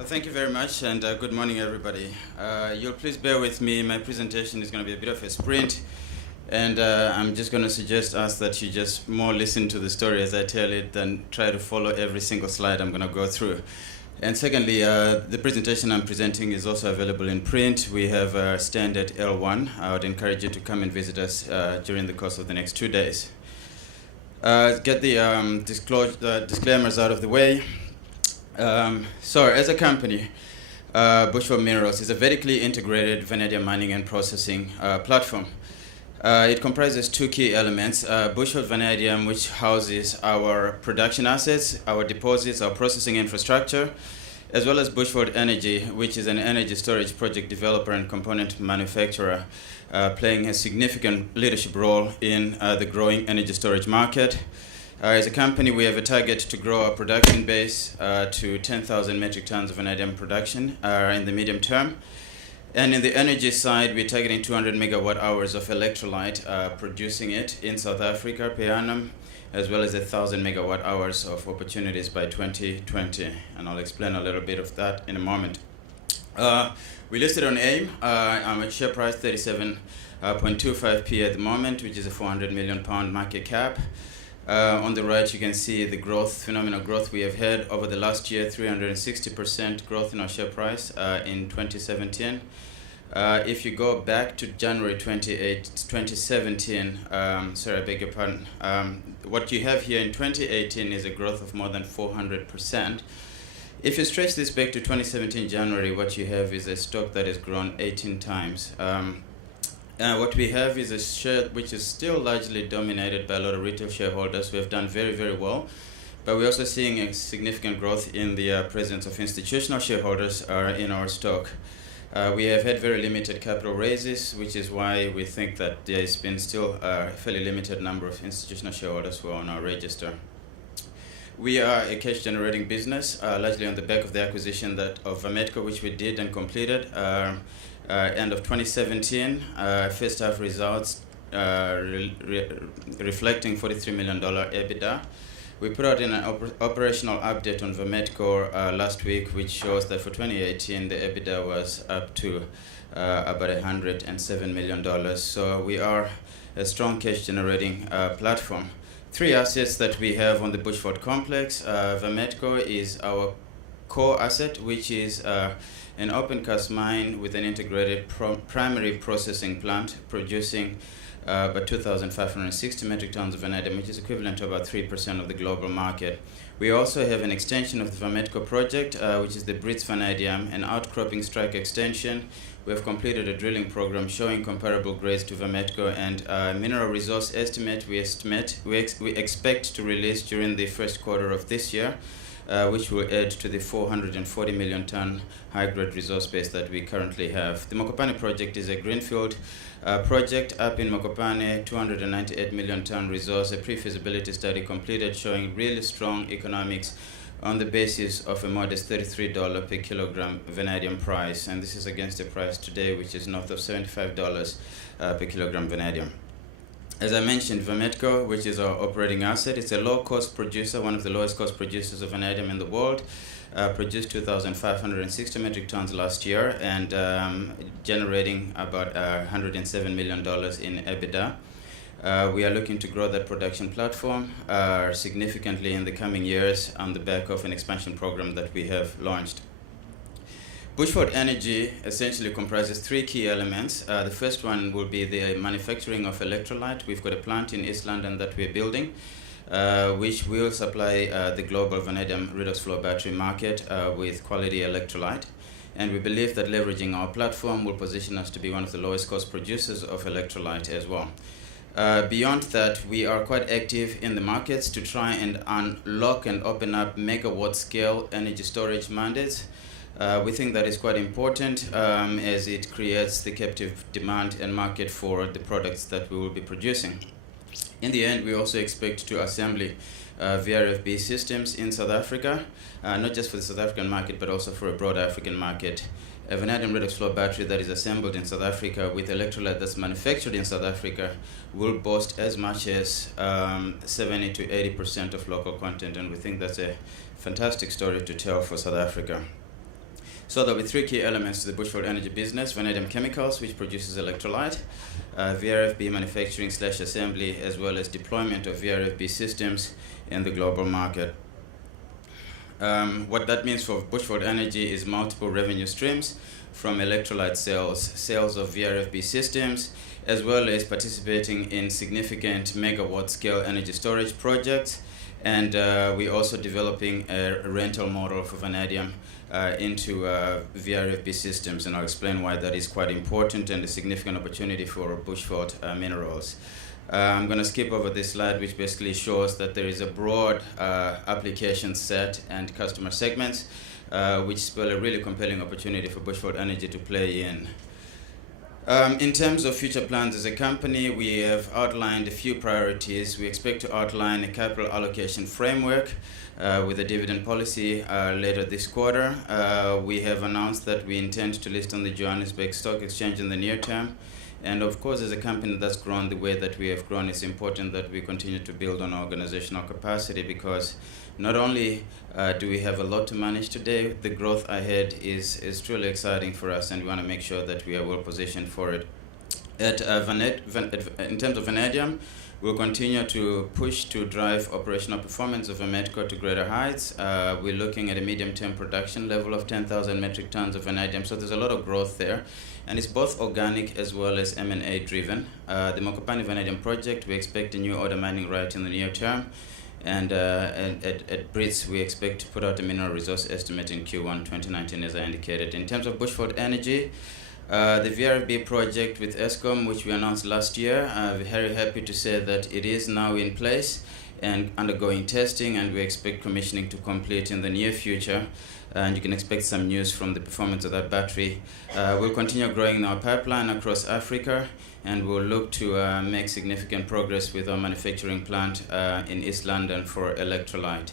Thank you very much, and good morning, everybody. You'll please bear with me. My presentation is going to be a bit of a sprint, and I'm just going to suggest us that you just more listen to the story as I tell it than try to follow every single slide I'm going to go through. And secondly, the presentation I'm presenting is also available in print. We have a stand at L1. I would encourage you to come and visit us during the course of the next 2 days. Get the disclaimers out of the way. So as a company, Bushveld Minerals is a vertically integrated vanadium mining and processing platform. It comprises two key elements, Bushveld Vanadium, which houses our production assets, our deposits, our processing infrastructure, as well as Bushveld Energy, which is an energy storage project developer and component manufacturer, playing a significant leadership role in the growing energy storage market. As a company, we have a target to grow our production base to 10,000 metric tons of vanadium production in the medium term. And in the energy side, we're targeting 200 megawatt hours of electrolyte, producing it in South Africa per annum, as well as 1,000 megawatt hours of opportunities by 2020. And I'll explain a little bit of that in a moment. We listed on AIM. I'm at share price 37.25p at the moment, which is a 400 million pound market cap. On the right, you can see the growth, phenomenal growth we have had over the last year, 360% growth in our share price in 2017. If you go back to January 2017, sorry, I beg your pardon, what you have here in 2018 is a growth of more than 400%. If you stretch this back to 2017 January, what you have is a stock that has grown 18 times. What we have is a share which is still largely dominated by a lot of retail shareholders who have done very, very well. But we're also seeing a significant growth in the presence of institutional shareholders in our stock. We have had very limited capital raises, which is why we think that there's been still a fairly limited number of institutional shareholders who are on our register. We are a cash-generating business, largely on the back of the acquisition of Vametco, which we did and completed end of 2017. First half results reflecting $43 million EBITDA. We put out in an operational update on Vametco last week, which shows that for 2018 the EBITDA was up to about $107 million. So we are a strong cash-generating platform. Three assets that we have on the Bushveld complex. Vametco is our core asset, which is an open-cast mine with an integrated primary processing plant producing about 2,560 metric tons of vanadium, which is equivalent to about 3% of the global market. We also have an extension of the Vametco project, which is the Brits Vanadium, an outcropping strike extension. We have completed a drilling program showing comparable grades to Vametco, and mineral resource estimate we expect to release during the first quarter of this year, which will add to the 440 million ton high-grade resource base that we currently have. The Mokopane project is a greenfield project up in Mokopane, 298 million ton resource, a pre-feasibility study completed showing really strong economics on the basis of a modest $33 per kilogram vanadium price, and this is against the price today, which is north of $75 per kilogram vanadium. As I mentioned, Vametco, which is our operating asset, it's a low-cost producer, one of the lowest cost producers of vanadium in the world. Produced 2,560 metric tons last year and generating about $107 million in EBITDA. We are looking to grow that production platform significantly in the coming years on the back of an expansion program that we have launched. Bushveld Energy essentially comprises three key elements. The first one will be the manufacturing of electrolyte. We've got a plant in East London that we're building, which will supply the global vanadium redox flow battery market with quality electrolyte. And we believe that leveraging our platform will position us to be one of the lowest cost producers of electrolyte as well. Beyond that, we are quite active in the markets to try and unlock and open up megawatt scale energy storage mandates. We think that is quite important as it creates the captive demand and market for the products that we will be producing. In the end, we also expect to assemble VRFB systems in South Africa, not just for the South African market, but also for a broad African market. A vanadium redox flow battery that is assembled in South Africa with electrolyte that's manufactured in South Africa will boast as much as 70 to 80% of local content, and we think that's a fantastic story to tell for South Africa. So there'll be three key elements to the Bushveld Energy business: vanadium chemicals, which produces electrolyte, VRFB manufacturing / assembly, as well as deployment of VRFB systems in the global market. What that means for Bushveld Energy is multiple revenue streams from electrolyte sales of VRFB systems, as well as participating in significant megawatt scale energy storage projects. And we're also developing a rental model for vanadium into VRFB systems, and I'll explain why that is quite important and a significant opportunity for Bushveld Minerals. I'm going to skip over this slide, which basically shows that there is a broad application set and customer segments, which spell a really compelling opportunity for Bushveld Energy to play in. In terms of future plans as a company, we have outlined a few priorities. We expect to outline a capital allocation framework with a dividend policy later this quarter. We have announced that we intend to list on the Johannesburg Stock Exchange in the near term. And of course, as a company that's grown the way that we have grown, it's important that we continue to build on organizational capacity, because not only do we have a lot to manage today, the growth ahead is truly exciting for us, and we want to make sure that we are well positioned for it. In terms of vanadium, we'll continue to push to drive operational performance of Vametco to greater heights. We're looking at a medium-term production level of 10,000 metric tons of vanadium, so there's a lot of growth there. And it's both organic as well as M&A driven. The Mokopane Vanadium Project, we expect a new order mining right in the near term. And at Brits, we expect to put out a mineral resource estimate in Q1 2019, as I indicated. In terms of Bushveld Energy, the VRFB project with Eskom, which we announced last year, we're very happy to say that it is now in place and undergoing testing, and we expect commissioning to complete in the near future. And you can expect some news from the performance of that battery. We'll continue growing our pipeline across Africa, and we'll look to make significant progress with our manufacturing plant in East London for electrolyte.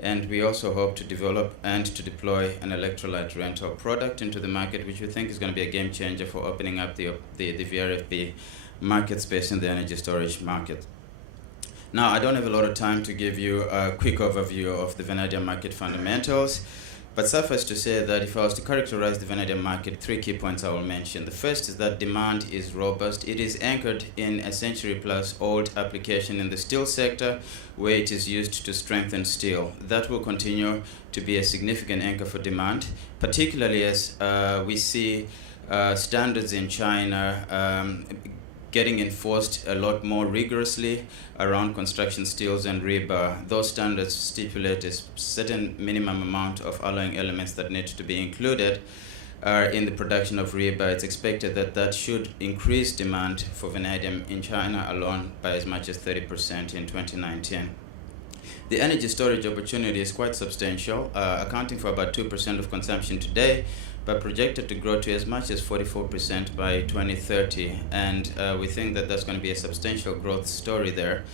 And we also hope to develop and to deploy an electrolyte rental product into the market, which we think is going to be a game changer for opening up the VRFB market space in the energy storage market. Now, I don't have a lot of time to give you a quick overview of the vanadium market fundamentals, but suffice to say that if I was to characterize the vanadium market, three key points I will mention. The first is that demand is robust. It is anchored in a century-plus-old application in the steel sector, where it is used to strengthen steel. That will continue to be a significant anchor for demand, particularly as we see standards in China getting enforced a lot more rigorously around construction steels and rebar. Those standards stipulate a certain minimum amount of alloying elements that need to be included in the production of rebar. It's expected that that should increase demand for vanadium in China alone by as much as 30% in 2019. The energy storage opportunity is quite substantial, accounting for about 2% of consumption today, but projected to grow to as much as 44% by 2030. And we think that that's going to be a substantial growth story there.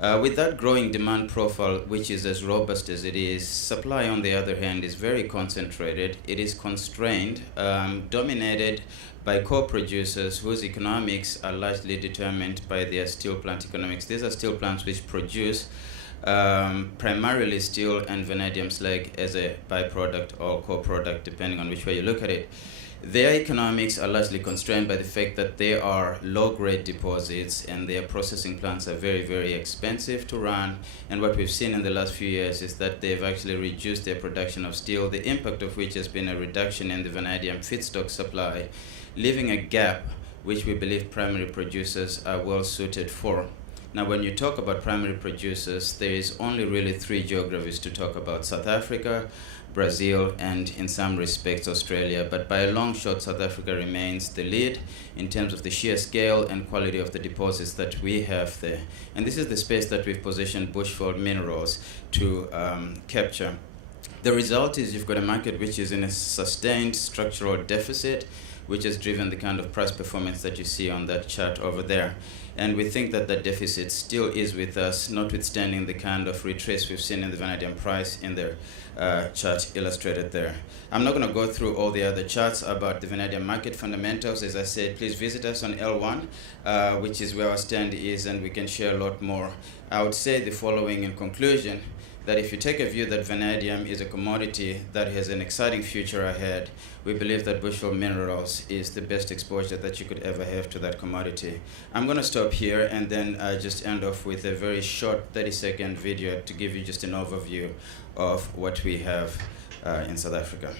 With that growing demand profile, which is as robust as it is, supply, on the other hand, is very concentrated. It is constrained, dominated by co-producers whose economics are largely determined by their steel plant economics. These are steel plants which produce primarily steel and vanadium slag as a byproduct or co-product, depending on which way you look at it. Their economics are largely constrained by the fact that they are low-grade deposits and their processing plants are very, very expensive to run. And what we've seen in the last few years is that they've actually reduced their production of steel, the impact of which has been a reduction in the vanadium feedstock supply, leaving a gap which we believe primary producers are well suited for. Now, when you talk about primary producers, there is only really three geographies to talk about: South Africa, Brazil, and in some respects Australia. But by a long shot, South Africa remains the lead in terms of the sheer scale and quality of the deposits that we have there. And this is the space that we've positioned Bushveld Minerals to capture. The result is you've got a market which is in a sustained structural deficit, which has driven the kind of price performance that you see on that chart over there. And we think that that deficit still is with us, notwithstanding the kind of retrace we've seen in the vanadium price in the chart illustrated there. I'm not going to go through all the other charts about the vanadium market fundamentals. As I said, please visit us on L1, which is where our stand is, and we can share a lot more. I would say the following in conclusion: that if you take a view that vanadium is a commodity that has an exciting future ahead, we believe that Bushveld Minerals is the best exposure that you could ever have to that commodity. I'm going to stop here and then just end off with a very short 30-second video to give you just an overview of what we have in South Africa.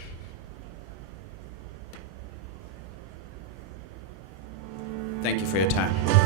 Thank you for your time.